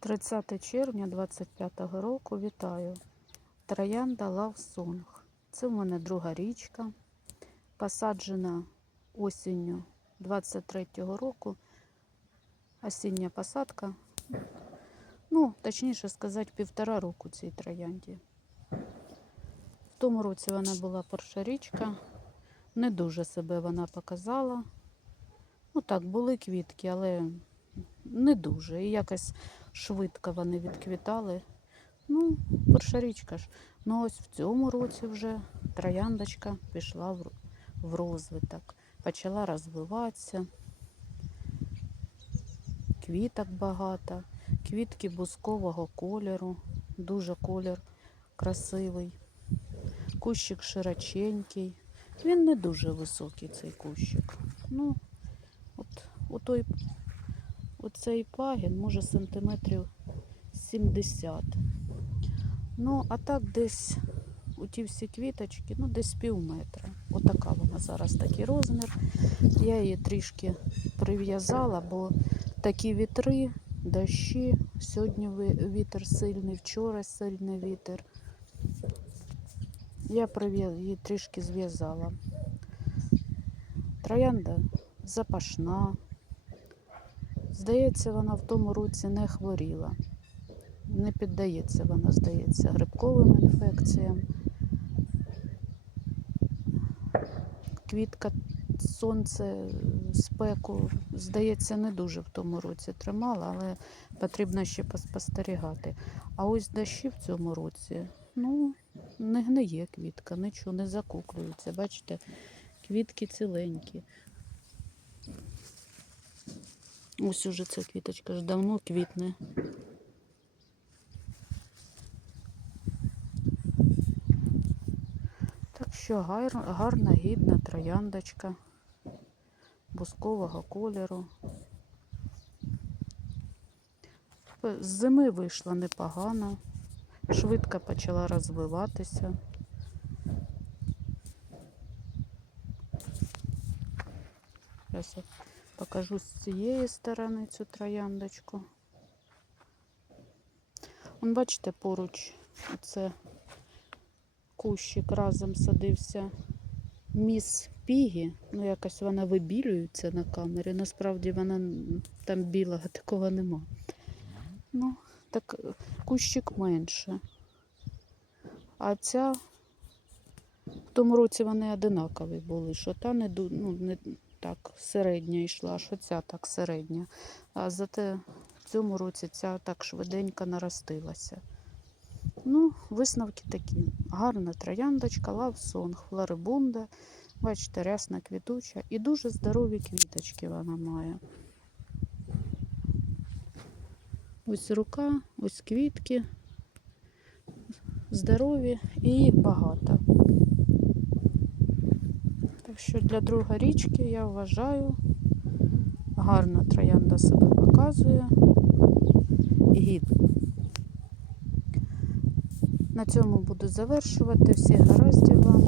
30 червня 25 року вітаю. Троянда Song. Це в мене друга річка. Посаджена осінню 23-го року. Осіння посадка. Ну, точніше сказати, півтора року цій троянді. В тому році вона була перша річка. Не дуже себе вона показала. Ну так, були квітки, але не дуже. І якось швидко вони відквітали. Ну, перша річка ж. Ну ось в цьому році вже трояндочка пішла в, розвиток, почала розвиватися. Квіток багато, квітки бускового кольору, дуже колір красивий. Кущик широченький. Він не дуже високий, цей кущик. Ну, от, у той Оцей пагін може сантиметрів 70. Ну, а так десь у ті всі квіточки, ну десь пів метра. Отака вона зараз такий розмір. Я її трішки прив'язала, бо такі вітри, дощі. Сьогодні вітер сильний, вчора сильний вітер. Я її трішки зв'язала. Троянда запашна. Здається, вона в тому році не хворіла. Не піддається вона, здається, грибковим інфекціям. Квітка, сонце, спеку, здається, не дуже в тому році тримала, але потрібно ще поспостерігати. А ось дощі в цьому році, ну, не гниє квітка, нічого не закуклюється. Бачите, квітки ціленькі. Ось уже ця квіточка ж давно квітне. Так що гарна, гідна трояндочка бускового кольору. З зими вийшла непогано, швидко почала розвиватися. Зараз Покажу з цієї сторони цю трояндочку. Вон, бачите, поруч це кущик разом садився міс Пігі. Ну, якось вона вибілюється на камері. Насправді вона там білого такого нема. Ну, так кущик менше. А ця в тому році вони одинакові були, що та не, ну, не так середня йшла, що ця так середня. А зате в цьому році ця так швиденько наростилася. Ну, висновки такі. Гарна трояндочка, лавсонг, флорибунда. Бачите, рясна квітуча і дуже здорові квіточки вона має. Ось рука, ось квітки. Здорові і багато. Що для друга річки я вважаю, гарна троянда себе показує. Гідно. На цьому буду завершувати. Всіх гараздів вам.